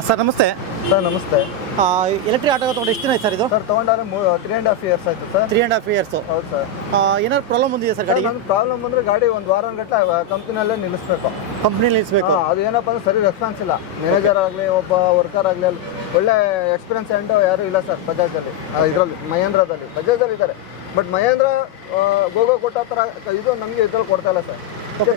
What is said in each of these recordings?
Sir ನಮಸ್ತೆ. Sir ನಮಸ್ತೆ. Electric auto ತೊಗೊಂಡು ಎಷ್ಟು ದಿನ ಆಯ್ತು ಸರ್ ಇದು? ಸರ್ ತೊಗೊಂಡಾಗ 3.5 years ಆಯಿತು ಸರ್. 3.5 years. ಹೌದು ಸರ್. ಏನಾದ್ರು ಪ್ರಾಬ್ಲಮ್ ಬಂದಿದೆ ಸರ್ ಗಾಡಿ? ನನಗೆ ಪ್ರಾಬ್ಲಮ್ ಬಂದರೆ ಗಾಡಿ ಒಂದು ವಾರ ಗಂಟೆ ಕಂಪ್ನಿನಲ್ಲೇ ನಿಲ್ಲಿಸ್ಬೇಕು. ಕಂಪ್ನಿಲಿ ನಿಲ್ಲಿಸಬೇಕು. ಅದು ಏನಪ್ಪ ಅಂದ್ರೆ ಸರಿ ರೆಸ್ಪಾನ್ಸ್ ಇಲ್ಲ. ಮ್ಯಾನೇಜರ್ ಆಗಲಿ ಒಬ್ಬ ವರ್ಕರ್ ಆಗಲಿ ಒಳ್ಳೆ ಎಕ್ಸ್ಪೀರಿಯನ್ಸ್ ಆ್ಯಂಡ್ ಯಾರೂ ಇಲ್ಲ ಸರ್ ಬಜಾಜಲ್ಲಿ. ಇದರಲ್ಲಿ ಮಹೇಂದ್ರದಲ್ಲಿ ಬಜಾಜಲ್ಲಿ ಇದ್ದಾರೆ. ಬಟ್ ಮಹೇಂದ್ರ ಗೋಗೋ ಕೊಟ್ಟ ಥರ ಇದು ನಮಗೆ ಇದ್ರಲ್ಲಿ ಕೊಡ್ತಾ ಇಲ್ಲ ಸರ್.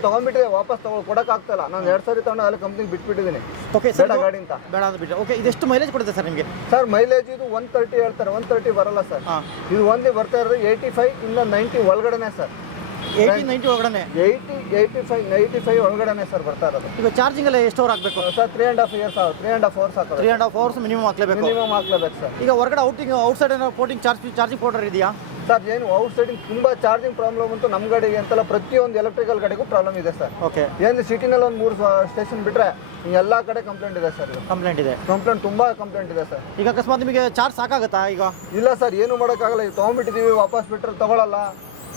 ತೊಗೊಂಡ್ಬಿಟ್ರೆ ವಾಪಸ್ ಕೊಡೋಕ್ಕಾಗ್ತಾಯಿಲ್ಲ. ನಾನು 2 ಸರಿ ತೊಗೊಂಡು ಅಲ್ಲಿ ಕಂಪ್ನಿಗೆ ಬಿಟ್ಬಿಟ್ಟಿದ್ದೀನಿ. ಓಕೆ ಸರ್, ಗಾಡಿ ಅಂತ ಬೇಡ ಅಂತ ಬಿಟ್ಟು. ಓಕೆ, ಇದೆಷ್ಟು ಮೈಲೇಜ್ ಕೊಡುತ್ತೆ ಸರ್ ನಿಮಗೆ? ಸರ್ ಮೈಲೇಜ್ ಇದು 130 ಹೇಳ್ತಾರೆ. 130 ಬರಲ್ಲ ಸರ್. ಇದು ಒಂದೇ ಬರ್ತಾ ಇರೋದು 85 ಇಂದ 90 ಒಳಗಡೆನೆ ಸರ್. 80-90 ಒಳಗಡೆ. 85 ಒಳಗಡೆನೆ ಸರ್ ಬರ್ತಾ ಇರೋದು. ಈಗ ಚಾರ್ಜಿಂಗ್ ಎಲ್ಲ ಎಷ್ಟು ಅವರ್ ಆಗಬೇಕು ಸರ್? 3.5 years 3.5 hours ಹಾಕೋದು. 3.5 hours ಮಿನಿಮಮ್ ಹಾಕ್ಲೇಬೇಕು ಸರ್. ಈಗ ಹೊರಗಡೆ ಔಟ್ಸೈಡ್ ಏನೋ ಪೋರ್ಟಿಂಗ್ ಚಾರ್ಜಿಂಗ್ ಪೌಡರ್ ಇದೆಯಾ ಸರ್? ಏನು ಔಟ್ಸೈಡಿಂಗ್ ತುಂಬ ಚಾರ್ಜಿಂಗ್ ಪ್ರಾಬ್ಲಮ್ ಅಂತೂ ನಮ್ಮ ಗಾಡಿಗೆ ಅಂತಲ್ಲ, ಪ್ರತಿಯೊಂದು ಎಲೆಕ್ಟ್ರಿಕಲ್ ಗಾಡಿಗೂ ಪ್ರಾಬ್ಲಮ್ ಇದೆ ಸರ್. ಓಕೆ. ಏನು ಸಿಟಿನಲ್ಲಿ ಒಂದು 3 ಸ್ಟೇಷನ್ ಬಿಟ್ಟರೆ ಎಲ್ಲ ಕಡೆ ಕಂಪ್ಲೇಂಟ್ ಇದೆ ಸರ್. ಕಂಪ್ಲೇಂಟ್ ತುಂಬ ಕಂಪ್ಲೇಂಟ್ ಇದೆ ಸರ್. ಈಗ ಅಕಸ್ಮಾತ್ ನಿಮಗೆ ಚಾರ್ಜ್ ಸಾಕಾಗುತ್ತಾ ಈಗ? ಇಲ್ಲ ಸರ್, ಏನು ಮಾಡೋಕ್ಕಾಗಲ್ಲ. ಈಗ ತೊಗೊಂಡ್ಬಿಟ್ಟಿದ್ದೀವಿ, ವಾಪಸ್ ಬಿಟ್ಟರೆ ತೊಗೊಳಲ್ಲ.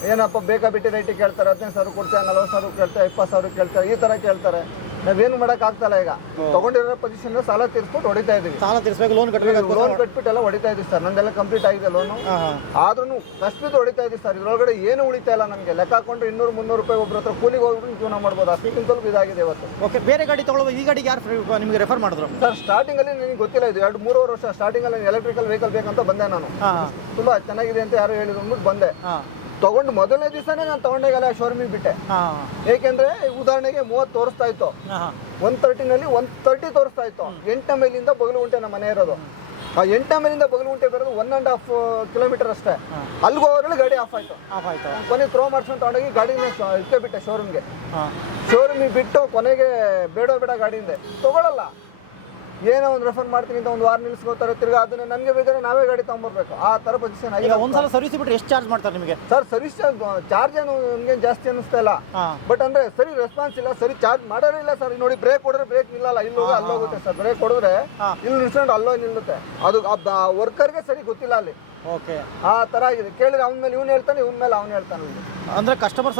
ಏನಪ್ಪ ಬೇಕಾ ಬಿಟ್ಟು ರೇಟಿಗೆ ಕೇಳ್ತಾರೆ. 15,000 ಕೊಡ್ತಾರೆ, 40,000 ಕೇಳ್ತಾರೆ, 20,000 ಕೇಳ್ತಾರೆ, ಈ ಥರ ಕೇಳ್ತಾರೆ. ನಾವೇನು ಮಾಡೋಕ್ಕಾಗ್ತಲ್ಲ. ಈಗ ತೊಗೊಂಡಿರೋ ಪೊಸಿಷನ್ ಸಾಲ ತೀರಿಸ್ಬಿಟ್ಟು ಹೊಡಿತಾ ಇದ್ದೀವಿ. ಸಾಲ ತೀರಿಸಬೇಕು, ಲೋನ್ ಕಟ್ಬಿಟ್ಟು ಎಲ್ಲ ಹೊಡಿತಾ ಇದ್ದೀವಿ ಸರ್. ನಂದೆಲ್ಲ ಕಂಪ್ಲೀಟ್ ಆಗಿದೆ ಲೋನು. ಆದ್ರೂ ಕಷ್ಟ ಹೊಡಿತಾ ಇದ್ದೀವಿ ಸರ್. ಇದ್ರೊಳಗಡೆ ಏನು ಉಳಿತಾ ಇಲ್ಲ ನಮಗೆ. ಲೆಕ್ಕ ಹಾಕೊಂಡ್ರೆ 200-300 ರೂಪಾಯಿ ಒಬ್ಬರ ಹತ್ರ ಕೂಲಿಗೆ ಹೋಗ್ಬಿಟ್ಟು ಜೀವನ ಮಾಡ್ಬೋದು. ಅಷ್ಟಕ್ಕಿಂತಲೂ ಇದಾಗಿದೆ ಇವತ್ತು. ಓಕೆ, ಬೇರೆ ಗಾಡಿ ತೊಗೊಳ್ಳುವ ಈ ಗಾಡಿಗೆ ಯಾರು ನಿಮಗೆ ರೆಫರ್ ಮಾಡಿದ್ರು ಸರ್? ಸ್ಟಾರ್ಟಿಂಗಲ್ಲಿ ನನಗೆ ಗೊತ್ತಿಲ್ಲ. ಇದು 2-3 ವರ್ಷ ಸ್ಟಾರ್ಟಿಂಗಲ್ಲಿ ಎಲೆಕ್ಟ್ರಿಕಲ್ ವೆಹಿಕಲ್ ಬೇಕಂತ ಬಂದೆ ನಾನು. ತುಂಬ ಚೆನ್ನಾಗಿದೆ ಅಂತ ಯಾರು ಹೇಳಿದ್ರು ಅಂದ್ಬಿಟ್ಟು ಬಂದೆ. ತಗೊಂಡು ಮೊದಲನೇ ದಿವಸನೇ ನಾನು ತಗೊಂಡಾಗಲ್ಲ ಶೋರೂಮಿಗೆ ಬಿಟ್ಟೆ. ಏಕೆಂದ್ರೆ ಉದಾಹರಣೆಗೆ 30 ತೋರಿಸ್ತಾ ಇತ್ತು, 130ನಲ್ಲಿ 130 ತೋರಿಸ್ತಾ ಇತ್ತು. 8ನೇ ಮೈಲಿಂದ ಬಗಲುಗುಂಟೆ ನಮ್ಮ ಮನೆ ಇರೋದು. ಆ 8ನೇ ಮೈಲಿಂದ ಬಗಲುಗುಂಟೆ ಬರೋದು 1.5 kilometer ಅಷ್ಟೇ. ಅಲ್ಲಿಗೆ ಹೋಗೋದ್ರಲ್ಲಿ ಗಾಡಿ ಆಫ್ ಆಯ್ತು. ಕೊನೆಗೆ ಥ್ರೋ ಮಾಡ್ಸ್ಕೊಂಡು ತಗೊಂಡೋಗಿ ಗಾಡಿನ ಇದಕ್ಕೆ ಬಿಟ್ಟೆ ಶೋರೂಮಿಗೆ ಬಿಟ್ಟು ಕೊನೆಗೆ ಬೇಡ ಗಾಡಿಯಿಂದ ತಗೊಳ್ಳಲ್ಲ. ಏನೋ ಒಂದು ರೆಫರ್ ಮಾಡ್ತೀನಿ ಅಂತ 1 ವಾರ ನಿಲ್ಲಿಸ್ಕೋತಾರೆ. ತಿರ್ಗಾ ಅದನ್ನ ನನಗೆ ಬೇಕಾದ್ರೆ ನಾವೇ ಗಾಡಿ ತಗೊಂಡ್ಬರ್ಬೇಕು. ಆ ಥರ ಪೊಸಿಷನ್ ಆಗಿದೆ. ಒಂದ್ಸಲ ಸರ್ವಿಸ್ ಬಿಟ್ಟರೆ ಎಷ್ಟು ಚಾರ್ಜ್ ಮಾಡ್ತಾರೆ ನಿಮಗೆ? ಸರ್ ಸರ್ವಿಸ್ ಚಾರ್ಜ್ ಏನು ನನಗೆ ಜಾಸ್ತಿ ಅನ್ನಿಸ್ತಾ ಇಲ್ಲ. ಬಟ್ ಅಂದ್ರೆ ಸರಿ ರೆಸ್ಪಾನ್ಸ್ ಇಲ್ಲ, ಸರಿ ಚಾರ್ಜ್ ಮಾಡೋದೇ ಇಲ್ಲ ಸರ್. ನೋಡಿ, ಬ್ರೇಕ್ ಹೊಡೆದ್ರೆ ಬ್ರೇಕ್ ನಿಲ್ಲಲ್ಲ, ಇಲ್ಲಿ ಹೋಗಿ ಅಲ್ಲೋಗುತ್ತೆ ಸರ್. ಬ್ರೇಕ್ ಹೊಡೆದ್ರೆ ಇಲ್ಲಿ ನಿಲ್ಸ್ಕೊಂಡು ಅಲ್ಲೋ ನಿಲ್ಲುತ್ತೆ. ಅದು ವರ್ಕರ್ಗೆ ಸರಿ ಗೊತ್ತಿಲ್ಲ ಅಲ್ಲಿ. ಓಕೆ, ಆ ಥರ ಆಗಿದೆ. ಕೇಳಿದ್ರೆ ಅವನ ಮೇಲೆ ಇವ್ನು ಹೇಳ್ತಾನೆ, ಇವನ ಮೇಲೆ ಅವ್ನು ಹೇಳ್ತಾನೆ. ಅಂದ್ರೆ ಕಸ್ಟಮರ್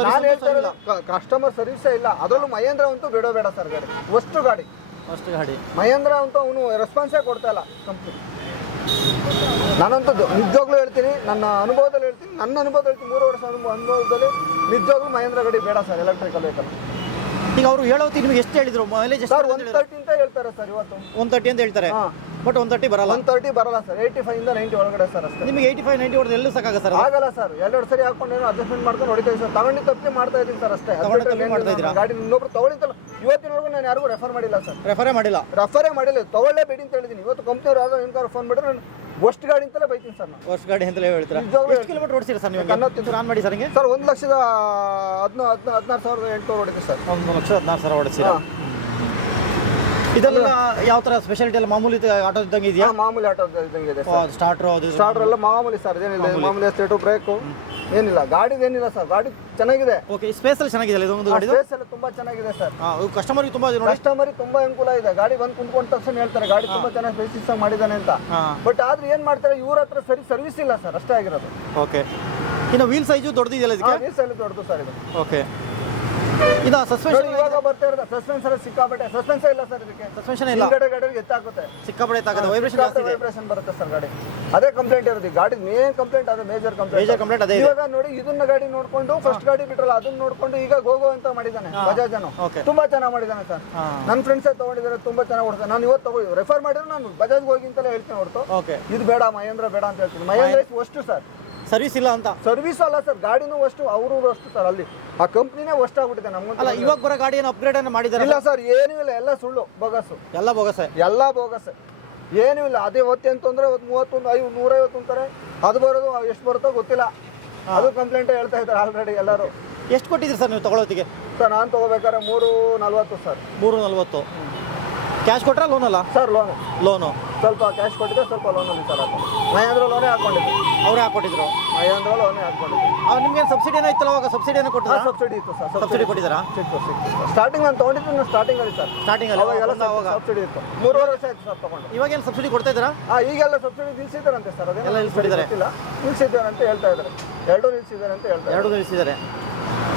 ಸರ್ವಿಸೇ ಇಲ್ಲ. ಅದರಲ್ಲೂ ಮಹೇಂದ್ರ ಅಂತೂ ಬೇಡ ಸರ್. ಅಷ್ಟು ಗಾಡಿ ಮಹೇಂದ್ರ ಅಂತೂ ಅವನು ರೆಸ್ಪಾನ್ಸೇ ಕೊಡ್ತಾ ಇಲ್ಲ ಕಂಪ್ನಿ. ನಾನಂತೂ ನಿಜವಾಗ್ಲೂ ಹೇಳ್ತೀನಿ, ನನ್ನ ಅನುಭವದಲ್ಲಿ ಹೇಳ್ತೀನಿ, 3 ವರ್ಷ ಅನುಭವದಲ್ಲಿ ನಿಜವಾಗ್ಲೂ ಮಹೇಂದ್ರ ಗಾಡಿ ಬೇಡ ಸರ್, ಎಲೆಕ್ಟ್ರಿಕಲ್ ವೆಹಿಕಲ್. ಈಗ ಅವರು ಹೇಳೋತಿ ನಿಮ್ಗೆ ಎಷ್ಟು ಹೇಳಿದ್ರು ಮೈಲೇಜ್? ಸರ್ 130 ಅಂತ ಹೇಳ್ತಾರೆ ಸರ್. ಇವತ್ತು 130 ಅಂತ ಹೇಳ್ತಾರೆ. ಬಟ್ 130 ಬರಲ್ಲ. 130 ಬರಲ್ಲ ಸರ್. 85 ಇಂದ 90 ಒಳಗಡೆ ಸರ್ ಅಷ್ಟೇ. ನಿಮಗೆ 85-90 ಹೊಡೆದು ಎಲ್ಲೂ ಸಾಕಾಗ ಸರ್? ಆಗಲ್ಲ ಸರ್. 2 ಸರಿ ಹಾಕೊಂಡು ಅಡ್ಜಸ್ಟ್ಮೆಂಟ್ ಮಾಡ್ಕೊಂಡು ಹೊಡಿತಾ ಇದ್ದೀವಿ ಸರ್. ತಗೊಂಡು ತಪ್ಪಿ ಮಾಡ್ತಾ ಇದ್ದೀನಿ ಸರ್ ಅಷ್ಟೇ. ಗಾಡಿ ಇನ್ನೊಬ್ರು ತಗೊಳ್ಳಿಂತಲ್ಲ. ಇವತ್ತಿನವರೆಗೂ ನಾನು ಯಾರಿಗೂ ರೆಫರ್ ಮಾಡಿಲ್ಲ ಸರ್. ರೆಫರೇ ಮಾಡಿಲ್ಲ. ತಗೊಳ್ಳೇಬೇಡಿ ಅಂತ ಹೇಳಿದ್ದೀನಿ. ಇವತ್ತು ಕಂಪ್ನಿಯವ್ರು ಯಾವ್ದೋ ನಿಮ್ಗೆ ಫೋನ್ ಮಾಡಿದ್ರೆ ನಾನು ವರ್ಸ್ಟ್ ಗಾಡಿ ಅಂತಲೇ ಬೈತೀನಿ ಸರ್. ನಾನು ವರ್ಸ್ಟ್ ಗಾಡಿ ಅಂತಲೇ ಹೇಳ್ತೀರಾ? ಎಷ್ಟು ಕಿಲೋಮೀಟರ್ ಓಡಿಸಿರಿ ಸರ್ ನೀವು? 90 ಆನ್ ಮಾಡಿ ಸರ್. ಹಿಂಗೆ ಸರ್ 1,16,800 ಹೊಡಿತೀವಿ ಸರ್. 1,16,000 ಹೊಡಿಸಿರಾ? ಇದೆಲ್ಲ ಯಾವ ತರ ಸ್ಪೆಷಾಲಿಟಿ ಎಲ್ಲ ಮಾಮೂಲಿ ಆಟೋ ಇದ್ದಂಗೆ ಇದೆಯಾ? ಮಾಮೂಲಿ ಆಟೋ ಇದ್ದಂಗೆ ಇದೆ. ಸ್ಟಾರ್ಟರ್ ಎಲ್ಲ ಮಾಮೂಲಿ ಸರ್. ಏನಿಲ್ಲ, ಮಾಮೂಲಿ ಸ್ಟೇಟು ಬ್ರೇಕು ಏನಿಲ್ಲ. ಗಾಡಿದು ಏನಿಲ್ಲ ಸರ್. ಗಾಡಿ ಚೆನ್ನಾಗಿದೆ. ಓಕೆ, ಸ್ಪೇಸ್ ಎಲ್ಲ ಚೆನ್ನಾಗಿದೆ. ಇದೊಂದು ಗಾಡಿ ಸ್ಪೇಸ್ ಎಲ್ಲ ತುಂಬಾ ಚೆನ್ನಾಗಿದೆ ಸರ್. ಕಸ್ಟಮರ್ಗೆ ತುಂಬಾ ಅನುಕೂಲ ಇದೆ. ಗಾಡಿ ಬಂದು ಕುಂತ್ಕೊಂಡ ತಕ್ಷಣ ಹೇಳ್ತಾರೆ ಗಾಡಿ ತುಂಬಾ ಚೆನ್ನಾಗಿ ಸ್ಪೇಸಿಯಸ್ ಆಗಿ ಮಾಡಿದ್ದಾನೆ ಅಂತ. ಬಟ್ ಆದ್ರೆ ಏನ್ ಮಾಡ್ತಾರೆ, ಇವ್ರ ಹತ್ರ ಸರಿ ಸರ್ವಿಸ್ ಇಲ್ಲ ಸರ್, ಅಷ್ಟೇ ಆಗಿರೋದು. ಓಕೆ, ಇನ್ನು ವೀಲ್ ಸೈಜು ದೊಡ್ಡದಿದೆಯಲ್ಲ ಇದಕ್ಕೆ? ವೀಲ್ ಸೈಜ್ ದೊಡ್ಡದು ಸರ್ ಇದು. ಓಕೆ, ಇದು ಸಸ್ಪೆನ್ಷನ್ ಇವಾಗ ಬರ್ತಾ ಇರೋದು. ಸಸ್ಪೆನ್ಷನ್ ಸಿಕ್ಕಾಪಟ್ಟೆ. ಸಸ್ಪೆನ್ಸ್ ಇಲ್ಲ ಸರ್ ಇದಕ್ಕೆ. ಸಸ್ಪೆನ್ಷನ್ ಇಲ್ಲ. ಗಾಡಿಗೆ ಎತ್ತಾಗುತ್ತೆ, ಸಿಕ್ಕಾಪಟ್ಟೆ ಎತ್ತಾಗುತ್ತೆ. ವೈಬ್ರೇಷನ್ ಬರುತ್ತೆ ಸರ್ ಗಾಡಿ. ಅದೇ ಕಂಪ್ಲೇಂಟ್ ಇರೋದು. ಗಾಡಿ ಮೇನ್ ಕಂಪ್ಲೇಂಟ್ ಅದೇ, ಮೇಜರ್ ಕಂಪ್ಲೇಂಟ್ ಅದೇ. ಇವಾಗ ನೋಡಿ, ಇದನ್ನ ಗಾಡಿ ನೋಡ್ಕೊಂಡು ಫಸ್ಟ್ ಗಾಡಿ ಬಿಟ್ರಲ್ಲ ಅದನ್ನ ನೋಡ್ಕೊಂಡು ಈಗ ಗೋಗೋ ಅಂತ ಮಾಡಿದ್ದಾನೆ ಬಜಾಜ್ ಅನ್ನು. ತುಂಬಾ ಚೆನ್ನಾಗಿ ಮಾಡಿದ್ದಾನೆ ಸರ್. ನನ್ನ ಫ್ರೆಂಡ್ಸೇ ತಗೊಂಡಿದ್ದಾರೆ, ತುಂಬಾ ಚೆನ್ನಾಗಿ ಓಡ್ತಾರೆ. ನಾನು ಇವತ್ತು ರೆಫರ್ ಮಾಡಿದ್ರೆ ನಾನು ಬಜಾಜ್ಗೆ ಹೋಗಿ ಅಂತಲೇ ಹೇಳ್ತೀನಿ ಹೊರತು ಇದು ಬೇಡ ಮಹೇಂದ್ರ ಬೇಡ ಅಂತ ಹೇಳ್ತೀನಿ. ಮಹೇಂದ್ರ ಅಷ್ಟು ಸರ್ ಸರ್ವಿಸ್ ಇಲ್ಲ ಅಂತ. ಸರ್ವಿಸ್ ಅಲ್ಲ ಸರ್, ಗಾಡಿನೂ ಅಷ್ಟು, ಅವರು ಅಷ್ಟು ಸರ್. ಅಲ್ಲಿ ಆ ಕಂಪ್ನಿನೇ ಅಷ್ಟು ಆಗ್ಬಿಟ್ಟಿದೆ ನಮ್ಗೆ. ಅಲ್ಲ, ಇವಾಗ ಬರೋ ಗಾಡಿ ಏನು ಅಪ್ಗ್ರೇಡ್ ಅನ್ನು ಮಾಡಿದ್ದಾರೆ? ಇಲ್ಲ ಸರ್, ಏನೂ ಇಲ್ಲ. ಎಲ್ಲ ಸುಳ್ಳು, ಬೋಗಸ್. ಎಲ್ಲ ಬೋಗಸ್. ಏನೂ ಇಲ್ಲ. ಅದೇ ಅಂತಂದ್ರೆ 31, 150 ಅಂತಾರೆ. ಅದು ಬರೋದು ಎಷ್ಟು ಬರುತ್ತೋ ಗೊತ್ತಿಲ್ಲ. ಅದು ಕಂಪ್ಲೇಂಟ್ ಹೇಳ್ತಾ ಇದ್ದಾರೆ ಆಲ್ರೆಡಿ ಎಲ್ಲರೂ. ಎಷ್ಟು ಕೊಟ್ಟಿದ್ರಿ ಸರ್ ನೀವು ತಗೊಳ್ಳೋತಿಗೆ? ಸರ್ ನಾನು ತಗೋಬೇಕಾದ್ರೆ 340 ಸರ್. 340 ಕ್ಯಾಶ್ ಕೊಟ್ರಾ ಲೋನ್ ಅಲ್ಲ ಸರ್? ಲೋನು ಸ್ವಲ್ಪ ಕ್ಯಾಶ್ ಕೊಟ್ಟಿದ್ದೆ, ಸ್ವಲ್ಪ ಲೋನಲ್ಲಿ ಸರ್. ಮಹೇಂದ್ರ ಲೋನೇ ಹಾಕೊಂಡಿದ್ದೆ. ಅವರೇ ಹಾಕೊಟ್ಟಿದ್ರು? ಮಹೇಂದ್ರ ಲೋನೇ ಹಾಕೊಂಡಿದ್ದೆ. ನಿಮಗೆ ಸಬ್ಸಿಡಿ ಏನೋ ಇತ್ತಲ್ಲ ಅವಾಗ? ಸಬ್ಸಿಡಿ ಏನೋ ಕೊಟ್ಟಿದ್ರಾ? ಸಬ್ಸಿಡಿ ಇತ್ತು ಸರ್. ಸಬ್ಸಿಡಿ ಕೊಟ್ಟಿದ್ದಾರಾ? ಸ್ಟಾರ್ಟಿಂಗ್ ನಾನು ತೊಗೊಂಡಿದ್ದು ಸ್ಟಾರ್ಟಿಂಗಲ್ಲಿ ಸರ್. ಅವಾಗೆಲ್ಲ ಸಬ್ಸಿಡಿ ಇತ್ತು. 3 ವರ್ಷ ಆಯ್ತು ಸರ್ ತಗೊಂಡು. ಇವಾಗ ಏನು ಸಬ್ಸಿಡಿ ಕೊಡ್ತಾ ಇದ್ದೀರಾ? ಈಗೆಲ್ಲ ಸಬ್ಸಿಡಿ ನಿಲ್ಸಿದ್ದಾರಂತೆ ಸರ್. ಅದೆಲ್ಲ ನಿಲ್ಸಿದ್ದಾರೆ ಅಂತ ಹೇಳ್ತಾ ಇದ್ದಾರೆ. 2 ನಿಲ್ಸಿದ್ದಾರೆ ಅಂತ ಹೇಳ್ತಾರೆ. 2 ನಿಲ್ಸಿದ್ದಾರೆ.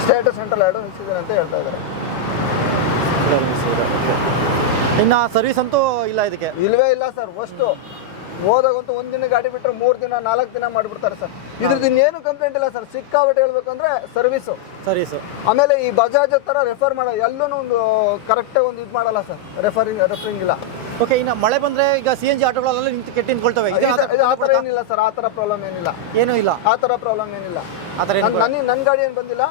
ಸ್ಟೇಟ್ ಸೆಂಟ್ರಲ್ 2 ನಿಲ್ಸಿದ್ದಾರೆ ಅಂತ ಹೇಳ್ತಾ ಇದ್ದಾರೆ. ಇನ್ನು ಸರ್ವಿಸ್ ಅಂತೂ ಇಲ್ಲ ಇದಕ್ಕೆ. ಇಲ್ವೇ ಇಲ್ಲ ಸರ್. ಅಷ್ಟು ಹೋದಾಗಂತೂ ಒಂದಿನ ಗಾಡಿ ಬಿಟ್ಟರೆ 3 ದಿನ 4 ದಿನ ಮಾಡಿಬಿಡ್ತಾರೆ ಸರ್. ಇದ್ರದ್ದು ಇನ್ನೇನು ಕಂಪ್ಲೇಂಟ್ ಇಲ್ಲ ಸರ್. ಸಿಕ್ಕಾಬಿಟ್ಟು ಹೇಳ್ಬೇಕಂದ್ರೆ ಸರ್ವಿಸು. ಆಮೇಲೆ ಈ ಬಜಾಜ್ ಥರ ರೆಫರ್ ಮಾಡೋ ಎಲ್ಲೂ ಒಂದು ಕರೆಕ್ಟಾಗಿ ಒಂದು ಇದು ಮಾಡಲ್ಲ ಸರ್. ರೆಫರಿಂಗ್ ಇಲ್ಲ. ಓಕೆ, ಇನ್ನು ಮಳೆ ಬಂದರೆ ಈಗ CNG ಆಟೋಗಳೆಲ್ಲ ನಿಂತ್ಕೊಳ್ತವೆ. ಆ ಥರ ಏನಿಲ್ಲ ಸರ್. ಆ ಥರ ಪ್ರಾಬ್ಲಮ್ ಏನಿಲ್ಲ. ಏನೂ ಇಲ್ಲ. ಆ ಥರ ಪ್ರಾಬ್ಲಮ್ ಏನಿಲ್ಲ. ಆ ಥರ ನನ್ನ ಗಾಡಿ ಏನು ಬಂದಿಲ್ಲ.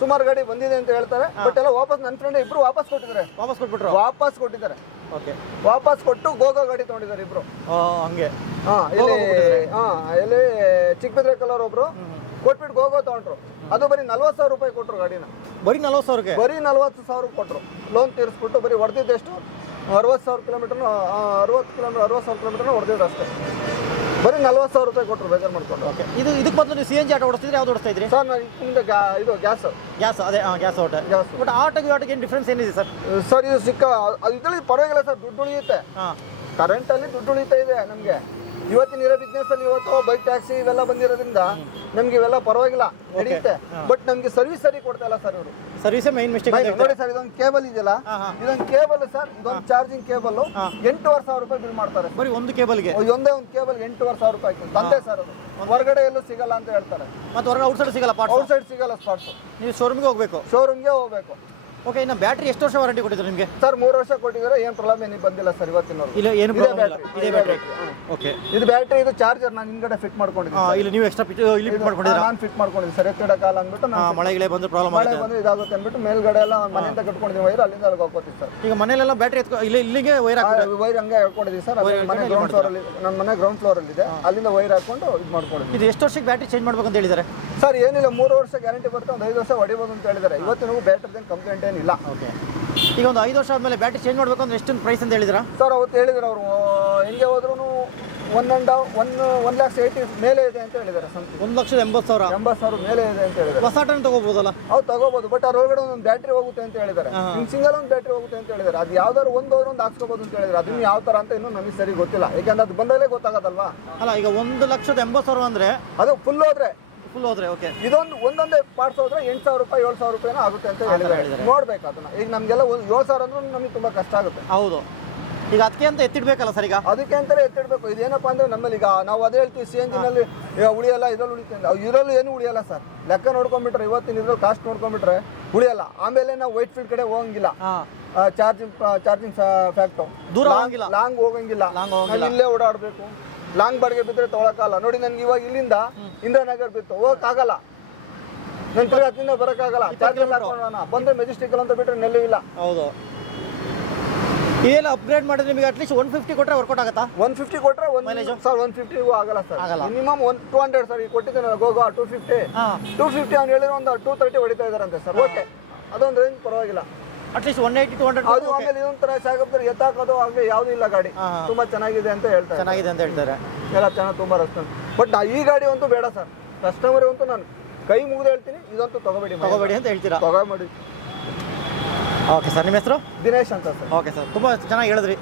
ಸುಮಾರು ಗಾಡಿ ಬಂದಿದೆ ಅಂತ ಹೇಳ್ತಾರೆ. ಬಟ್ ಎಲ್ಲ ವಾಪಸ್ ನನ್ನ ಫ್ರೆಂಡ್ ಇಬ್ರು ವಾಪಸ್ ಕೊಟ್ಟಿದ್ದಾರೆ. ವಾಪಸ್ ಕೊಟ್ಟಿದ್ದಾರೆ. ಓಕೆ, ವಾಪಸ್ ಕೊಟ್ಟು ಗೋಗೋ ಗಾಡಿ ತಗೊಂಡಿದ್ದಾರೆ ಇಬ್ರು. ಹಂಗೆ. ಇಲ್ಲಿ ಚಿಕ್ಕಬಿದ್ರೆ ಕಲರ್ ಒಬ್ರು ಕೊಟ್ಬಿಟ್ಟು ಗೋಗೋ ತಗೊಂಡ್ರು. ಅದು ಬರೀ 40,000 ರೂಪಾಯಿ ಕೊಟ್ಟರು ಗಾಡಿನ. ಬರೀ 40,000ಕ್ಕೆ? ಬರೀ 40,000 ಕೊಟ್ಟರು. ಲೋನ್ ತೀರಿಸ್ಬಿಟ್ಟು ಬರೀ ಹೊಡೆದಿದ್ದೆಷ್ಟು 60,000 ಕಿಲೋಮೀಟರ್ನ 60,000 ಕಿಲೋಮೀಟರ್ನ ಹೊಡೆದಿದ್ದು ಅಷ್ಟೇ. ಬರೀ 40,000 ರೂಪಾಯಿ ಕೊಟ್ಟರು ಬೇಜಾರು ಮಾಡ್ಕೊಂಡು. ಓಕೆ, ಇದಕ್ಕೆ ಮೊದಲು ನೀವು CNG ಆಟೋ ಓಡಿಸ್ತಿದ್ರೆ ಯಾವ್ದು ಓಡಿಸ್ತಾ ಇದ್ರಿ ಸರ್? ನಾನು ಹಿಂದೆ ಇದು ಗ್ಯಾಸ್. ಅದೇ ಗ್ಯಾಸ್ ಆಟೋ. ಬಟ್ ಆಟೋಗೆ ಏನು ಡಿಫ್ರೆನ್ಸ್ ಏನಿದೆ ಸರ್? ಸರ್ ಇದು ಇದರಲ್ಲಿ ಪರವಾಗಿಲ್ಲ ಸರ್. ದುಡ್ಡು ಉಳಿಯುತ್ತೆ. ಕರೆಂಟಲ್ಲಿ ದುಡ್ಡು ಉಳಿತಾ ಇದೆ ನಮಗೆ. ಇವತ್ತಿನ ಇರೋ ಬಿಸ್ನೆಸ್ ಅಲ್ಲಿ ಇವತ್ತು ಬೈಕ್ ಟ್ಯಾಕ್ಸಿ ಇವೆಲ್ಲ ಬಂದಿರೋದ್ರಿಂದ ನಮ್ಗೆ ಇವೆಲ್ಲ ಪರವಾಗಿಲ್ಲ, ನಡೆಯುತ್ತೆ. ಬಟ್ ನಮ್ಗೆ ಸರ್ವಿಸ್ ಸರಿ ಕೊಡ್ತಾ ಇಲ್ಲ ಸರ್ ಇವರು. ಸರ್ವಿಸೇ ಮೈನ್ ಮಿಸ್ಟೇಕ್. ನೋಡಿ ಸರ್, ಇದೊಂದು ಕೇಬಲ್ ಇದೆಯಲ್ಲ, ಇದೊಂದು ಕೇಬಲ್ ಸರ್, ಇದೊಂದು ಚಾರ್ಜಿಂಗ್ ಕೇಬಲ್ 8,500 ರೂಪಾಯಿ ಬಿಲ್ ಮಾಡ್ತಾರೆ. ಬರೀ ಒಂದು ಕೇಬಲ್ಗೆ? ಒಂದೇ ಒಂದು ಕೇಬಲ್ 8,500 ರೂಪಾಯಿ ತಂದೆ ಸರ್. ಅದು ಹೊರಗಡೆ ಎಲ್ಲೂ ಸಿಗಲ್ಲ ಅಂತ ಹೇಳ್ತಾರೆ. ಮತ್ತೆ ಹೊರಗಡೆ ಔಟ್ಸೈಡ್ ಸಿಗಲ್ಲ? ಔಟ್ಸೈಡ್ ಸಿಗಲ್ಲ ಸ್ಪಾಟ್ಸ್. ನೀವು ಶೋರೂಮ್ಗೆ ಹೋಗ್ಬೇಕು. ಓಕೆ, ಇನ್ನು ಬ್ಯಾಟ್ರಿ ಎಷ್ಟು ವರ್ಷ ವಾರಂಟಿ ಕೊಟ್ಟಿದ್ರು ನಿಮಗೆ? ಸರ್ 3 ವರ್ಷ ಕೊಟ್ಟಿದ್ದಾರೆ. ಏನು ಪ್ರಾಬ್ಲಮ್ ಏನಿಗೆ ಬಂದಿಲ್ಲ ಸರ್ ಇವತ್ತಿನವರೆಗೂ. ಏನು ಇದೇ ಬ್ಯಾಟ್ರಿ? ಓಕೆ, ಇದು ಬ್ಯಾಟ್ರಿ, ಇದು ಚಾರ್ಜರ್ ನಾನು ಹಿಂಗಡೆ ಫಿಟ್ ಮಾಡ್ಕೊಂಡಿದ್ದೀನಿ. ಇಲ್ಲಿ ನೀವು ಎಕ್ಸ್ಟ್ರಾ ಇಲ್ಲಿ ಫಿಟ್ ಮಾಡ್ಕೊಂಡಿದ್ದೀರಾ? ನಾನು ಫಿಟ್ ಮಾಡ್ಕೊಂಡಿದ್ದೀನಿ ಸರ್. ಎತ್ತಿಡಕಾಲ ಅಂದ್ಬಿಟ್ಟು ಮಳೆಗಳೇ ಬಂದ್ರೆ ಪ್ರಾಬ್ಲಮ್ ಬಂದ್ರೆ ಇದಾಗುತ್ತೆ ಅಂದ್ಬಿಟ್ಟು ಮೇಲ್ಗಡೆ ಎಲ್ಲ ಮನೆಯಿಂದ ಕಟ್ಕೊಂಡಿದ್ದೀನಿ ವೈರ್. ಅಲ್ಲಿಂದ ಅಲ್ಲಿಗೆ ಹೋಗ್ಕೋತೀವಿ ಸರ್. ಈಗ ಮನೆಯಲ್ಲೆಲ್ಲ ಬ್ಯಾಟ್ರಿ ಇಲ್ಲಿಗೆ ವೈರ್ ಹಂಗೆ ಹೇಳ್ಕೊಂಡಿದ್ದೀವಿ ಸರ್. ಮನೆ ಗ್ರೌಂಡ್ ಫ್ಲೋರ್ ಅಲ್ಲಿ, ನನ್ನ ಮನೆ ಗ್ರೌಂಡ್ ಫ್ಲೋರ್ ಅಲ್ಲಿ ಇದೆ. ಅಲ್ಲಿಂದ ವೈರ್ ಹಾಕೊಂಡು ಇದು ಮಾಡ್ಕೊಂಡಿದ್ದೀವಿ. ಇದು ಎಷ್ಟು ವರ್ಷಕ್ಕೆ ಬ್ಯಾಟ್ರಿ ಚೇಂಜ್ ಮಾಡ್ಬೇಕು ಅಂತ ಹೇಳಿದ್ದಾರೆ ಸರ್? ಏನಿಲ್ಲ, 3 ವರ್ಷ ಗ್ಯಾರಂಟಿ ಬರುತ್ತೆ. ಒಂದು 5 ವರ್ಷ ಹೊಡಿಬೋದು ಅಂತ ಹೇಳಿದ್ದಾರೆ. ಇವತ್ತಿನ ಬ್ಯಾಟ್ರಿ ಕಂಪ್ಲೇಂಟ್ ಏನಿಲ್ಲ. ಓಕೆ, ಈಗ ಒಂದು 5 ವರ್ಷ ಆದಮೇಲೆ ಬ್ಯಾಟ್ರಿ ಚೇಂಜ್ ಮಾಡಬೇಕು ಅಂದ್ರೆ ಎಷ್ಟು ಪ್ರೈಸ್ ಅಂತ ಹೇಳಿದ್ರಾ ಸರ್? ಅವತ್ತು ಹೇಳಿದ್ರು ಅವರು. ಹೆಂಗೆ ಹೋದ್ರೂ 1,80,000 ಮೇಲೆ ಇದೆ ಅಂತ ಹೇಳಿದ್ದಾರೆ. 1,80,000 ಮೇಲೆ ಇದೆ ಅಂತ ಹೇಳಿದ್ದಾರೆ. ಹೊಸ ಟನ್ ತಗೋಬಹುದಲ್ಲ? ಅವ್ರು ತಗೋಬಹುದು. ಬಟ್ ಅದ್ರೊಳಗಡೆ ಒಂದು ಬ್ಯಾಟ್ರಿ ಹೋಗುತ್ತೆ ಅಂತ ಹೇಳಿದ್ದಾರೆ. ಸಿಂಗಲ್ ಒಂದು ಬ್ಯಾಟ್ರಿ ಹೋಗುತ್ತೆ ಅಂತ ಹೇಳಿದ್ದಾರೆ. ಅದು ಯಾವ್ದಾದ್ರು ಒಂದು ಹಾಕ್ಸ್ಕೋಬಹುದು ಅಂತ ಹೇಳಿದ್ದಾರೆ. ಅದನ್ನ ಯಾವ ತರ ಅಂತ ಇನ್ನೂ ನಮಗೆ ಸರಿ ಗೊತ್ತಿಲ್ಲ. ಯಾಕಂದ್ರೆ ಅದು ಬಂದಾಗಲೇ ಗೊತ್ತಾಗತ್ತಲ್ವಾ? ಅಲ್ಲ, ಈಗ 1,80,000 ಅಂದ್ರೆ ಅದು ಫುಲ್ ಹೋದ್ರೆ. ಓಕೆ, ಇದೊಂದು ಒಂದೊಂದೇ ಪಾರ್ಟ್ಸ್ ಹೋದ್ರೆ 8,000 ರೂಪಾಯಿ 7,000 ರೂಪಾಯಿನೂ ಆಗುತ್ತೆ ಅಂತ ಹೇಳಿದ್ದಾರೆ. ನೋಡ್ಬೇಕು ಅದನ್ನ. ಈಗ ನಮ್ಗೆಲ್ಲ 7,000 ಅಂದ್ರೆ ನಮಗೆ ತುಂಬಾ ಕಷ್ಟ ಆಗುತ್ತೆ. ಹೌದು, ಈಗ ಅದಕ್ಕೆ ಅಂತ ಎತ್ತಿಡ್ಬೇಕಲ್ಲ ಸರ್? ಈಗ ಅದಕ್ಕೆ ಅಂತಾನೆ ಎತ್ತಿಡ್ಬೇಕು. ಇದೇನಪ್ಪ ಅಂದ್ರೆ ನಮ್ಮಲ್ಲಿ ಈಗ ನಾವು ಅದೇ ಹೇಳ್ತೀವಿ, CNG ನಲ್ಲಿ ಉಳಿಯಲ್ಲ, ಇದ್ರಲ್ಲಿ ಉಳಿತಂದ್ರೆ ಇದರಲ್ಲೂ ಏನು ಉಳಿಯಲ್ಲ ಸರ್. ಲೆಕ್ಕ ನೋಡ್ಕೊಂಡ್ಬಿಟ್ರೆ, ಇವತ್ತಿನ ಇದ್ರಲ್ಲಿ ಕಾಸ್ಟ್ ನೋಡ್ಕೊಂಡ್ಬಿಟ್ರೆ ಉಳಿಯಲ್ಲ. ಆಮೇಲೆ ನಾವು ವೈಟ್ ಫೀಲ್ಡ್ ಕಡೆ ಹೋಗಂಗಿಲ್ಲ. ಚಾರ್ಜಿಂಗ್ ಫ್ಯಾಕ್ಟ್ ದೂರ ಲಾಂಗ್ ಹೋಗಂಗಿಲ್ಲ. ಇಲ್ಲೇ ಓಡಾಡಬೇಕು. ಲಾಂಗ್ ಬಾಡಿಗೆ ಬಿದ್ದರೆ ತೊಗೊಳಕ್ಕಾಗಲ್ಲ. ನೋಡಿ, ನನ್ಗೆ ಇವಾಗ ಇಲ್ಲಿಂದ ಇಂದಿರಾನಗರ್ ಬಿತ್ತು ಹೋಗಕ್ಕಾಗಲ್ಲ. ನನ್ನ ತಿರ್ಗಿ ಹತ್ತಿಂದ ಬರೋಕ್ಕಾಗಲ್ಲ. ಚಾರ್ಜರ್ ಹಾಕೋಣ ಬಂದ್ರೆ ಮೆಜೆಸ್ಟಿಕ್ ಅಂತ ಬಿಟ್ಟರೆ ನೆಲ್ಲೂ ಇಲ್ಲ. ಹೌದು, ಇವೆಲ್ಲ ಅಪ್ಗ್ರೇಡ್ ಮಾಡಿದ್ರೆ ನಿಮಗೆ ಅಟ್ಲೀಸ್ಟ್ 150 ಕೊಟ್ಟರೆ ವರ್ಕೌಟ್ ಆಗುತ್ತಾ? 150 ಕೊಟ್ಟರೆ ಸರ್ 150 ಆಗಲ್ಲ ಸರ್. Minimum 200 sir. ಈಗ ಕೊಟ್ಟಿದ್ದೇನೆ ಗೋಗೋ 250 ಅವ್ನು ಹೇಳಿದ್ರೆ ಒಂದು 230 ಹೊಡಿತಾ ಇದಾರಂತೆ ಸರ್. ಓಕೆ, ಅದೊಂದು ರೇಂಜ್ ಪರವಾಗಿಲ್ಲ. ಅಟ್ಲೀಸ್ಟ್ 180-200 ಅದು. ಆಮೇಲೆ ಇದೊಂಥರ ಸಾಗಬ್ದ್ರೆ ಎತ್ತಾಕೋದು ಹಾಗೆ ಯಾವುದೂ ಇಲ್ಲ. ಗಾಡಿ ತುಂಬಾ ಚೆನ್ನಾಗಿದೆ ಅಂತ ಹೇಳ್ತಾರೆ. ಎಲ್ಲ ಚೆನ್ನಾಗಿ ತುಂಬಾ ರೆಸ್ಪಾನ್ಸ್. ಬಟ್ ಈ ಗಾಡಿ ಅಂತೂ ಬೇಡ ಸರ್. ಕಸ್ಟಮರ್ ಅಂತೂ ನಾನು ಕೈ ಮುಗಿದು ಹೇಳ್ತೀನಿ, ಇದಂತೂ ತಗೋಬೇಡಿ ಅಂತ ಹೇಳ್ತೀರಾ? ತಗೋಬೇಡಿ. ಓಕೆ ಸರ್, ನಿಮ್ಮ ಹೆಸರು? ದಿನೇಶ್ ಅಂತ ಸರ್. ಓಕೆ ಸರ್, ತುಂಬ ಚೆನ್ನಾಗಿ ಹೇಳಿದ್ರಿ.